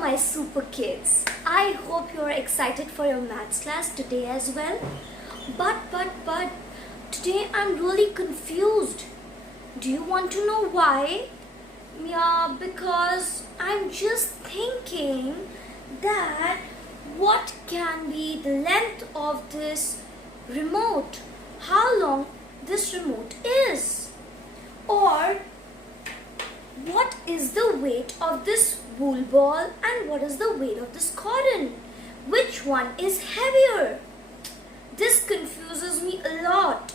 my super kids. I hope you're excited for your maths class today as well. But today I'm really confused. Do you want to know why? Yeah, because I'm just thinking that what can be the length of this remote? How long this remote is? Or what is the weight of this wool ball and what is the weight of this cotton? Which one is heavier? This confuses me a lot.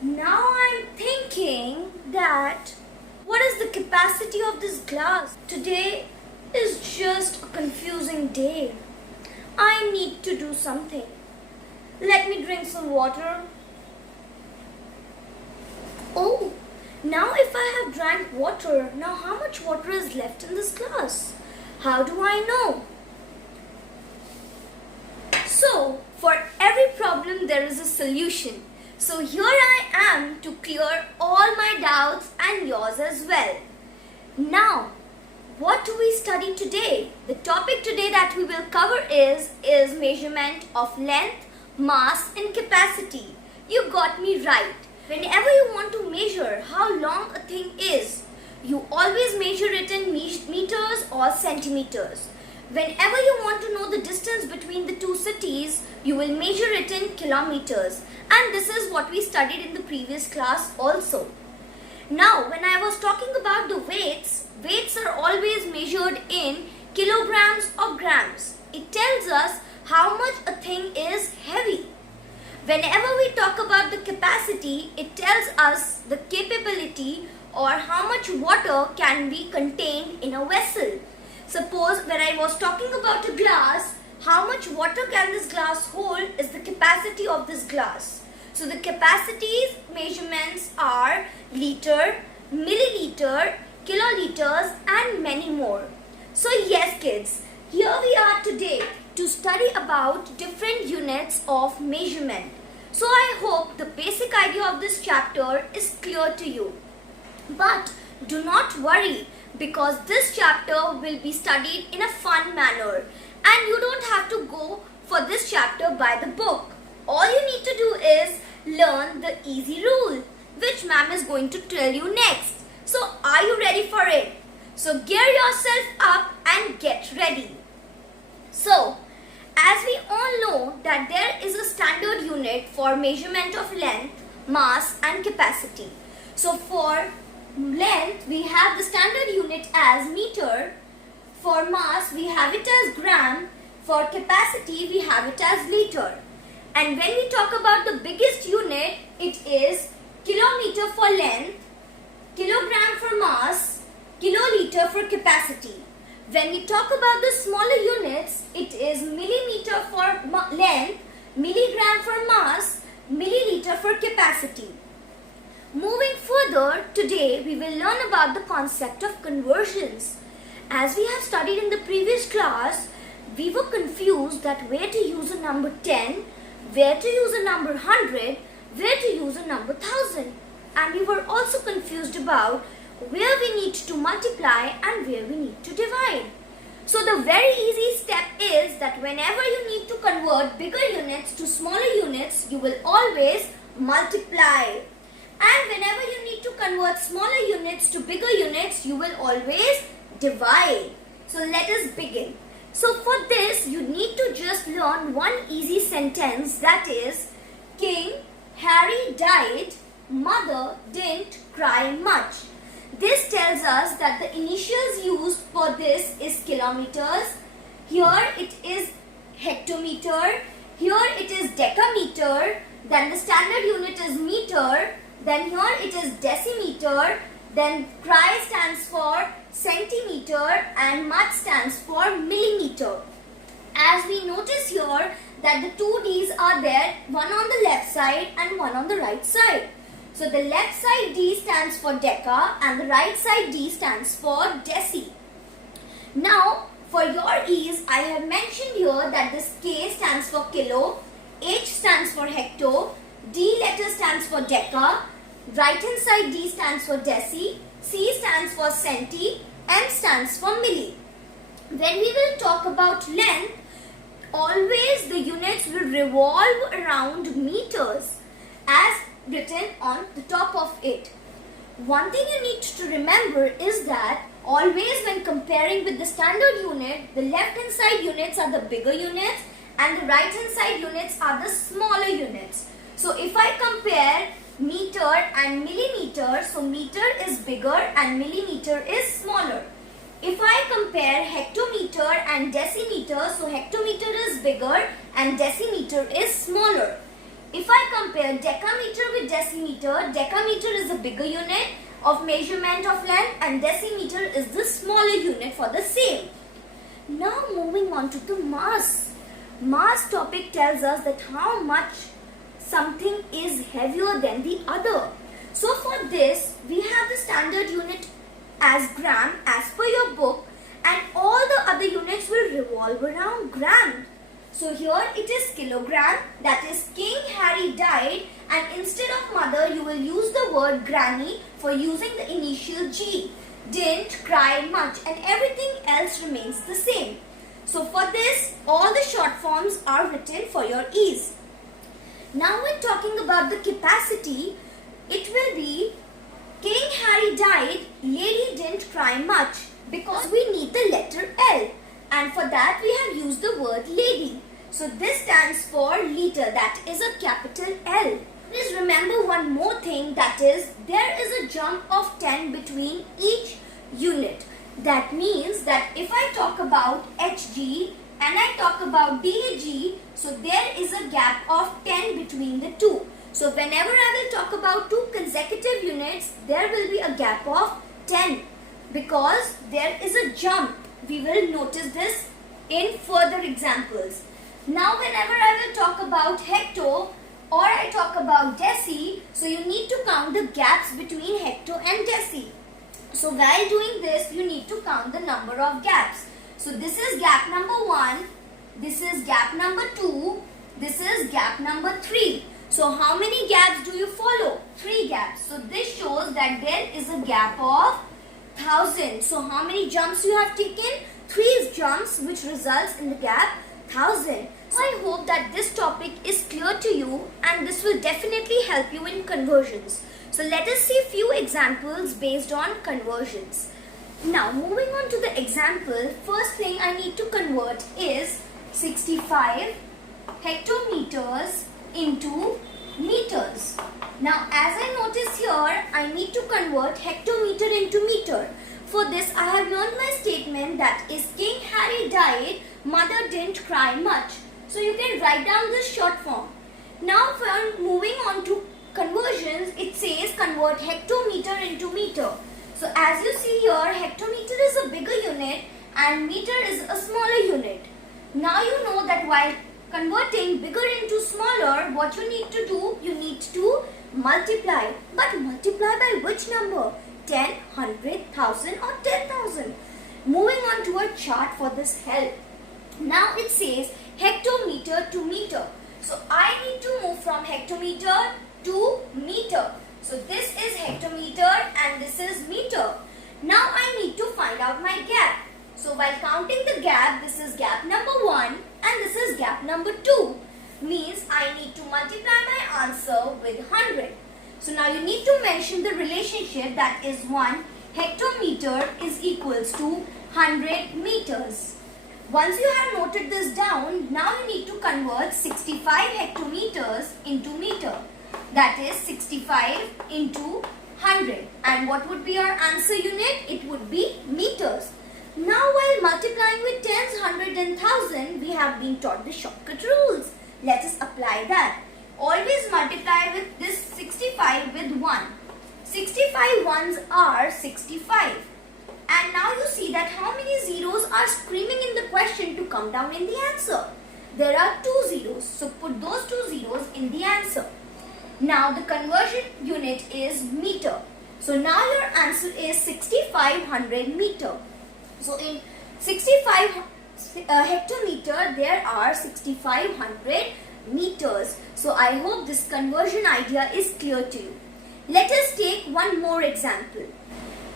Now I'm thinking that what is the capacity of this glass? Today is just a confusing day. I need to do something. Let me drink some water. Oh, now if I have drank water, now how much water is left in this glass? How do I know? So, for every problem there is a solution. So here I am to clear all my doubts and yours as well. Now, what do we study today? The topic today that we will cover is measurement of length, mass and capacity. You got me right. Whenever you want to measure how long a thing is, you always measure it in meters or centimeters. Whenever you want to know the distance between the two cities, you will measure it in kilometers. And this is what we studied in the previous class also. Now, when I was talking about the weights are always measured in kilograms or grams. It tells us how much a thing is heavy. Whenever we talk about the capacity, it tells us the capability or how much water can be contained in a vessel. Suppose when I was talking about a glass, how much water can this glass hold is the capacity of this glass. So the capacities measurements are liter, milliliter, kiloliters and many more. So yes kids, here we are today to study about different units of measurement. So I hope the basic idea of this chapter is clear to you. But do not worry, because this chapter will be studied in a fun manner and you don't have to go for this chapter by the book. All you need to do is learn the easy rule, which ma'am is going to tell you next. So are you ready for it? So gear yourself up and get ready. So, as we all know that there is a standard unit for measurement of length, mass and capacity. So for length we have the standard unit as meter, for mass we have it as gram, for capacity we have it as liter. And when we talk about the biggest unit, it is kilometer for length, kilogram for mass, kiloliter for capacity. When we talk about the smaller units, it is millimeter for length, milligram for mass, milliliter for capacity. Moving further, today we will learn about the concept of conversions. As we have studied in the previous class, we were confused that where to use a number 10, where to use a number 100, where to use a number 1000. And we were also confused about where we need to multiply and where we need to divide. So the very easy step is that whenever you need to convert bigger units to smaller units, you will always multiply. And whenever you need to convert smaller units to bigger units, you will always divide. So let us begin. So for this, you need to just learn one easy sentence, that is, King Harry died, mother didn't cry much. This tells us that the initials used for this is kilometers. Here it is hectometer. Here it is decameter. Then the standard unit is meter. Then here it is decimeter. Then cry stands for centimeter and much stands for millimeter. As we notice here that the two D's are there, one on the left side and one on the right side. So the left side D stands for deca and the right side D stands for deci. Now for your ease, I have mentioned here that this K stands for kilo, H stands for hecto, D letter stands for deca, right hand side D stands for deci, C stands for centi, M stands for milli. When we will talk about length, always the units will revolve around meters as written on the top of it. One thing you need to remember is that always when comparing with the standard unit, the left hand side units are the bigger units and the right hand side units are the smaller units. So if I compare meter and millimeter, so meter is bigger and millimeter is smaller. If I compare hectometer and decimeter, so hectometer is bigger and decimeter is smaller. If I compare decameter with decimeter, decameter is a bigger unit of measurement of length and decimeter is the smaller unit for the same. Now moving on to the mass. Mass topic tells us that how much something is heavier than the other. So for this, we have the standard unit as gram as per your book, and all the other units will revolve around gram. So here it is kilogram, that is King Harry died, and instead of mother you will use the word granny for using the initial G. Didn't cry much, and everything else remains the same. So for this, all the short forms are written for your ease. Now when talking about the capacity, it will be King Harry died, lady didn't cry much, because we need the letter L, and for that we have used the word lady. So this stands for liter, that is a capital L. Please remember one more thing, that is there is a jump of 10 between each unit. That means that if I talk about HG and I talk about DG, so there is a gap of 10 between the two. So whenever I will talk about two consecutive units, there will be a gap of 10 because there is a jump. We will notice this in further examples. Now whenever I will talk about hecto or I talk about deci, so you need to count the gaps between hecto and deci. So while doing this, you need to count the number of gaps. So this is gap number 1, this is gap number 2, this is gap number 3. So how many gaps do you follow? 3 gaps. So this shows that there is a gap of 1000. So how many jumps you have taken? 3 jumps, which results in the gap 1000. So I hope that this topic is clear to you and this will definitely help you in conversions. So let us see few examples based on conversions. Now moving on to the example, first thing I need to convert is 65 hectometers into meters. Now as I notice here, I need to convert hectometer into meter. For this I have learned my statement that is King Harry died, mother didn't cry much. So you can write down this short form. Now for moving on to conversions, it says convert hectometer into meter. So as you see here, hectometer is a bigger unit and meter is a smaller unit. Now you know that while converting bigger into smaller, what you need to do, you need to multiply. But multiply by which number? 10, 100, 1000 or 10,000. Moving on to a chart for this help. Now it says hectometer to meter. So I need to move from hectometer to meter. So this is hectometer and this is meter. Now I need to find out my gap. So while counting the gap, this is gap number 1 and this is gap number 2. Means I need to multiply my answer with 100. So now you need to mention the relationship, that is 1 hectometer is equals to 100 meters. Once you have noted this down, now you need to convert 65 hectometers into meter. That is 65 into 100. And what would be our answer unit? It would be meters. Now while multiplying with tens, 100 and 1000, we have been taught the shortcut rules. Let us apply that. Always multiply with this 65 with 1. 65 ones are 65. And now you see that how many zeros are screaming in the question to come down in the answer. There are 2 zeros. So put those 2 zeros in the answer. Now the conversion unit is meter. So now your answer is 6500 meter. So in 65 hectometer, there are 6500 meters. So I hope this conversion idea is clear to you. Let us take one more example.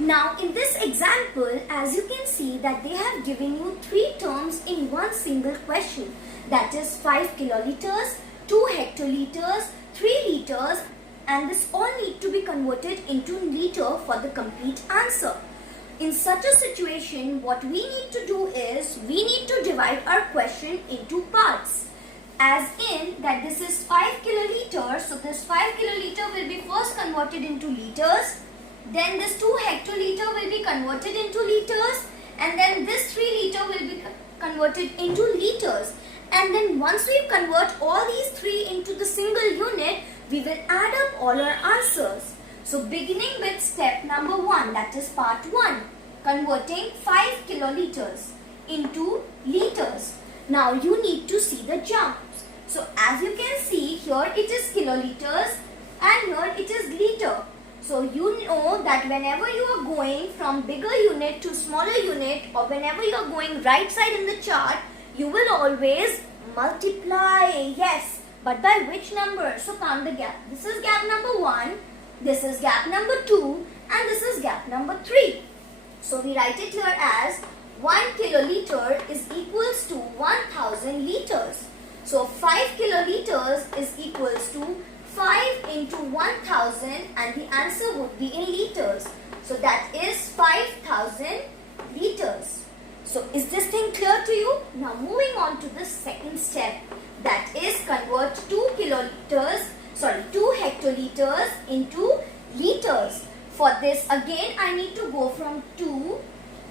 Now in this example, as you can see that they have given you 3 terms in one single question. That is 5 kiloliters, 2 hectoliters, 3 liters, and this all need to be converted into liter for the complete answer. In such a situation, what we need to do is we need to divide our question into parts. As in that this is 5 kiloliters, so this 5 kiloliter will be first converted into liters. Then this 2 hectoliter will be converted into liters, and then this 3 liter will be converted into liters. And then once we convert all these 3 into the single unit, we will add up all our answers. So beginning with step number 1, that is part 1, converting 5 kiloliters into liters. Now you need to see the jumps. So as you can see, here it is kiloliters and here it is liter. So you know that whenever you are going from bigger unit to smaller unit, or whenever you are going right side in the chart, you will always multiply. Yes, but by which number? So count the gap. This is gap number 1, this is gap number 2, and this is gap number 3. So we write it here as 1 kiloliter is equals to 1000 liters. So 5 kiloliters is equals to 5 into 1000, and the answer would be in liters. So that is 5000 liters. So is this thing clear to you? Now moving on to the second step, that is convert 2 hectoliters into liters. For this again I need to go from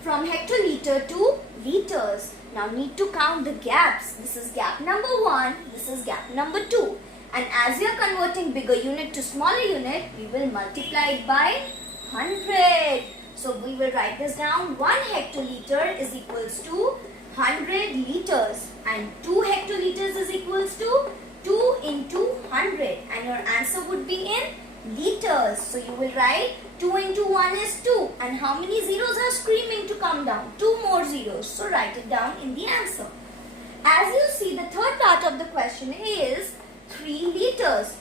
hectoliter to liters. Now need to count the gaps. This is gap number 1, this is gap number 2. And as we are converting bigger unit to smaller unit, we will multiply it by 100. So we will write this down. 1 hectoliter is equals to 100 liters. And 2 hectoliters is equals to 2 into 100. And your answer would be in liters. So you will write 2 into 1 is 2. And how many zeros are screaming to come down? 2 more zeros. So write it down in the answer. As you see, the third part of the question is 3 liters.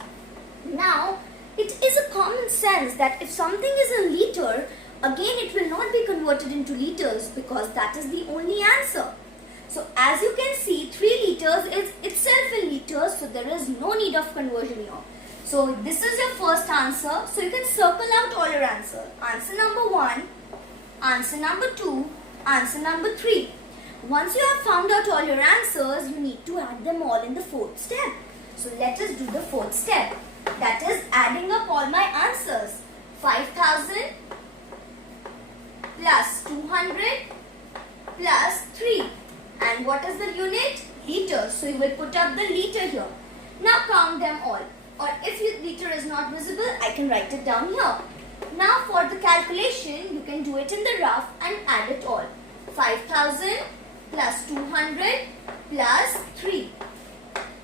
Now, it is a common sense that if something is a liter, again it will not be converted into liters because that is the only answer. So as you can see, 3 liters is itself in liters, so there is no need of conversion here. So this is your first answer. So you can circle out all your answer. Answer number 1, answer number 2, answer number 3. Once you have found out all your answers, you need to add them all in the fourth step. So let us do the fourth step. That is adding up all my answers. 5000 plus 200 plus 3. And what is the unit? Liter. So you will put up the liter here. Now count them all. Or if your liter is not visible, I can write it down here. Now for the calculation, you can do it in the rough and add it all. 5000 plus 200 plus 3.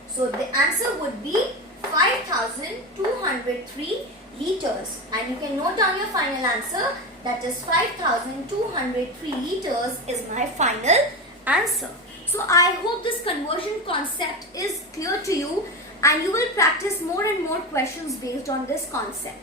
So the answer would be 5203 liters. And you can note down your final answer. That is 5203 liters is my final answer. So I hope this conversion concept is clear to you and you will practice more and more questions based on this concept.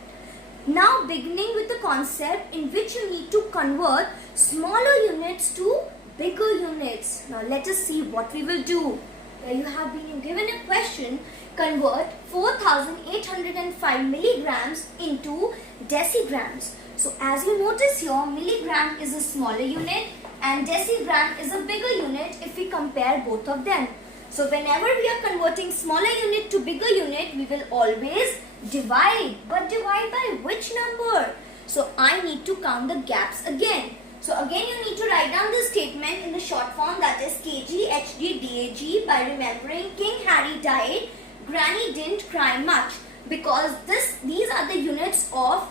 Now beginning with the concept in which you need to convert smaller units to bigger units. Now let us see what we will do. You have been given a question, convert 4805 milligrams into decigrams. So as you notice here, milligram is a smaller unit and decigram is a bigger unit if we compare both of them. So whenever we are converting smaller unit to bigger unit, we will always divide. But divide by which number? So I need to count the gaps again. So again you need to write down this statement in the short form, that is kg, hg, dag, by remembering King Harry died, Granny didn't cry much, because these are the units of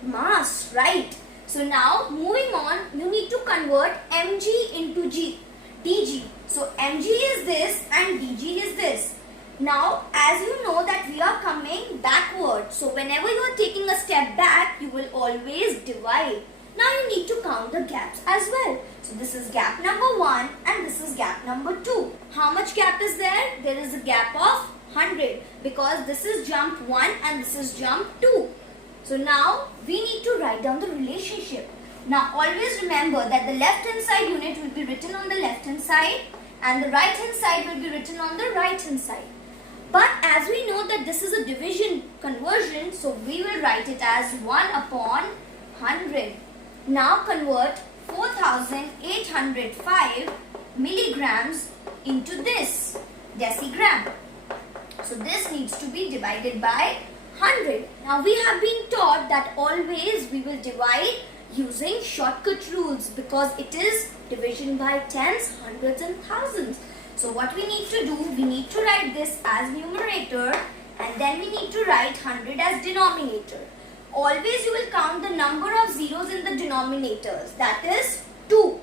mass, right? So now moving on, you need to convert mg into dg. So mg is this and dg is this. Now as you know that we are coming backward, so whenever you are taking a step back, you will always divide. Now you need to count the gaps as well. So this is gap number 1 and this is gap number 2. How much gap is there? There is a gap of 100 because this is jump 1 and this is jump 2. So now we need to write down the relationship. Now always remember that the left hand side unit will be written on the left hand side and the right hand side will be written on the right hand side. But as we know that this is a division conversion, so we will write it as 1 upon 100. Now convert 4805 milligrams into this decigram. So this needs to be divided by 100. Now we have been taught that always we will divide using shortcut rules because it is division by tens, hundreds and thousands. So what we need to do, we need to write this as numerator and then we need to write 100 as denominator. Always you will count the number of zeros in the denominators, that is 2.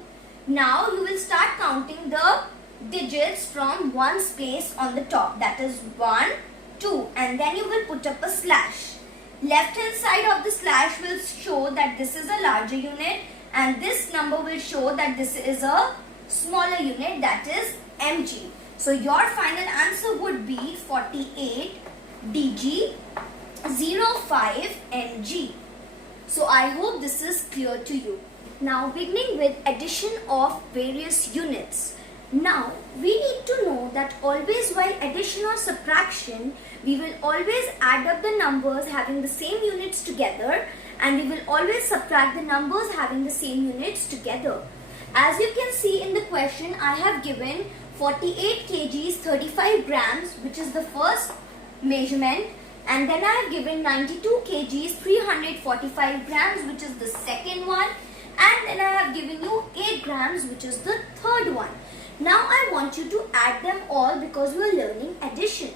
Now you will start counting the digits from ones place on the top, that is 1, 2, and then you will put up a slash. Left hand side of the slash will show that this is a larger unit and this number will show that this is a smaller unit, that is mg. So your final answer would be 48 dg 05 mg. So I hope this is clear to you. Now beginning with addition of various units. Now we need to know that always while addition or subtraction, we will always add up the numbers having the same units together and we will always subtract the numbers having the same units together. As you can see in the question, I have given 48 kgs 35 grams, which is the first measurement, and then I have given 92 kgs 345 grams, which is the second one, and then I have given you 8 grams, which is the third one. Now I want you to add them all because we are learning addition.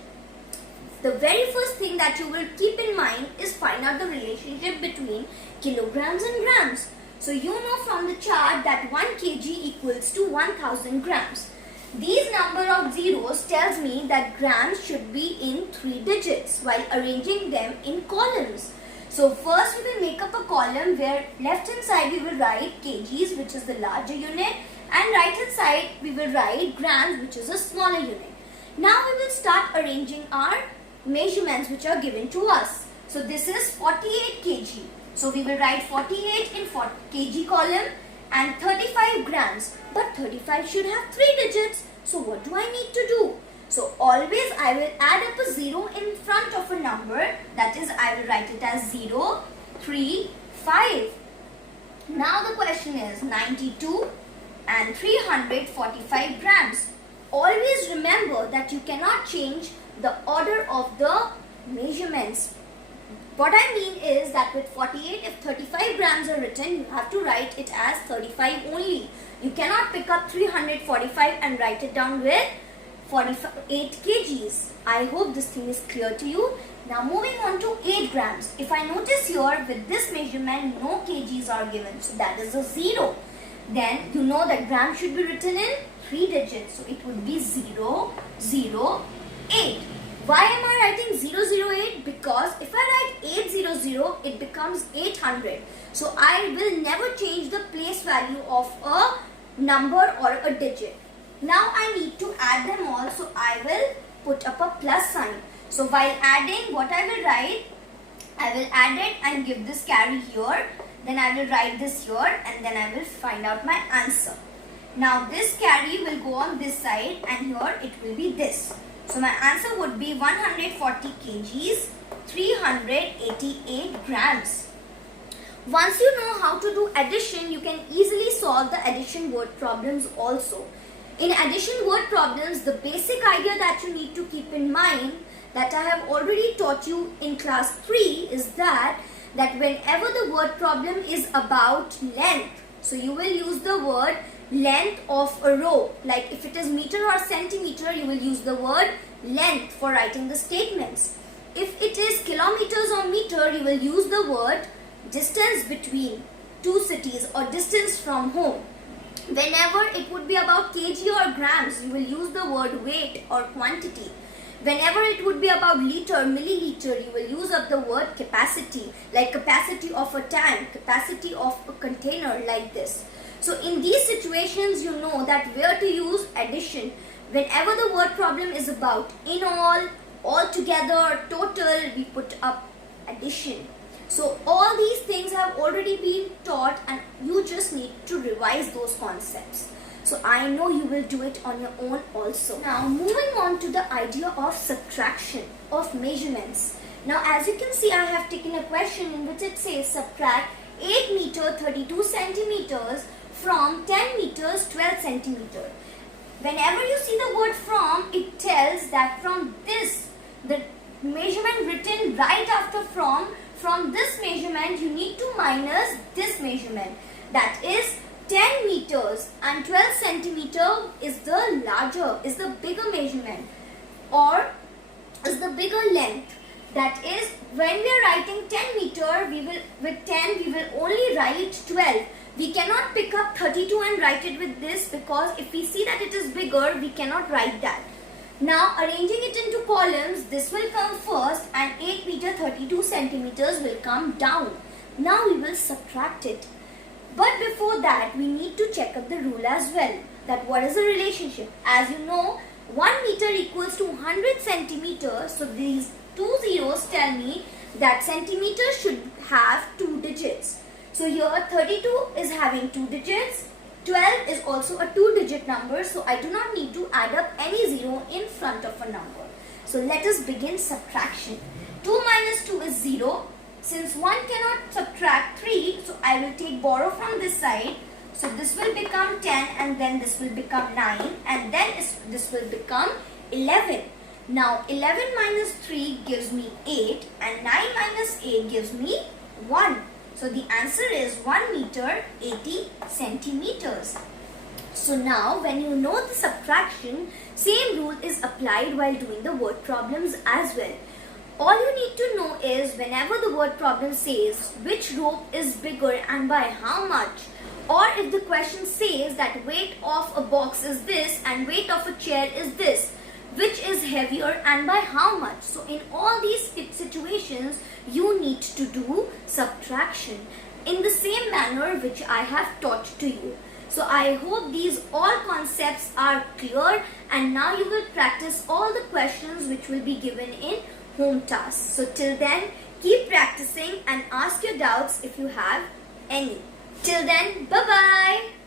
The very first thing that you will keep in mind is find out the relationship between kilograms and grams. So you know from the chart that 1 kg equals to 1000 grams. These number of zeros tells me that grams should be in 3 digits while arranging them in columns. So first we will make up a column where left hand side we will write kgs, which is the larger unit, and right hand side we will write grams, which is a smaller unit. Now we will start arranging our measurements which are given to us. So this is 48 kg. So we will write 48 in kg column and 35 grams. But 35 should have 3 digits. So what do I need to do? So always I will add up a 0 in front of a number. That is, I will write it as 0, 3, 5. Now the question is 92 and 345 grams. Always remember that you cannot change the order of the measurements. What I mean is that with 48, if 35 grams are written, you have to write it as 35 only. You cannot pick up 345 and write it down with 48 kgs. I hope this thing is clear to you. Now moving on to 8 grams. If I notice here with this measurement, no kgs are given. So that is a 0. Then you know that gram should be written in 3 digits. So it would be 0, 0, 8. Why am I writing 008? Because if I write 800, it becomes 800. So I will never change the place value of a number or a digit. Now I need to add them all, so I will put up a plus sign. So while adding, what I will write, I will add it and give this carry here. Then I will write this here and then I will find out my answer. Now this carry will go on this side and here it will be this. So my answer would be 140 kgs, 388 grams. Once you know how to do addition, you can easily solve the addition word problems also. In addition word problems, the basic idea that you need to keep in mind that I have already taught you in class 3 is that whenever the word problem is about length, so you will use the word length of a row. Like if it is meter or centimeter, you will use the word length for writing the statements. If it is kilometers or meter, you will use the word distance between 2 cities or distance from home. Whenever it would be about kg or grams, you will use the word weight or quantity. Whenever it would be about liter, milliliter, you will use up the word capacity, like capacity of a tank, capacity of a container, like this. So in these situations, you know that where to use addition. Whenever the word problem is about in all together, total, we put up addition. So all these things have already been taught and you just need to revise those concepts. So I know you will do it on your own also. Now moving on to the idea of subtraction of measurements. Now as you can see, I have taken a question in which it says subtract 8 meter 32 centimeters from 10 meters 12 centimeter. Whenever you see the word from, it tells that from this, the measurement written right after from this measurement you need to minus this measurement. That is 10 meters and 12 centimeter is the larger, is the bigger measurement or is the bigger length. That is, when we are writing 10 meter, with 10 we will only write 12. We cannot pick up 32 and write it with this, because if we see that it is bigger, we cannot write that. Now arranging it into columns, this will come first and 8 meter 32 centimeters will come down. Now we will subtract it. But before that, we need to check up the rule as well. That what is the relationship? As you know, 1 meter equals to 100 centimeters. So these two zeros tell me that centimeters should have 2 digits. So here 32 is having 2 digits. 12 is also a 2-digit number. So I do not need to add up any zero in front of a number. So let us begin subtraction. 2 minus 2 is 0. Since 1 cannot subtract 3, so I will take borrow from this side. So this will become 10 and then this will become 9 and then this will become 11. Now 11 minus 3 gives me 8 and 9 minus 8 gives me 1. So the answer is 1 meter 80 centimeters. So now when you know the subtraction, same rule is applied while doing the word problems as well. All you need to know is whenever the word problem says which rope is bigger and by how much, or if the question says that weight of a box is this and weight of a chair is this, which is heavier and by how much. So in all these situations, you need to do subtraction in the same manner which I have taught to you. So I hope these all concepts are clear and now you will practice all the questions which will be given in home tasks. So till then, keep practicing and ask your doubts if you have any. Till then, bye-bye.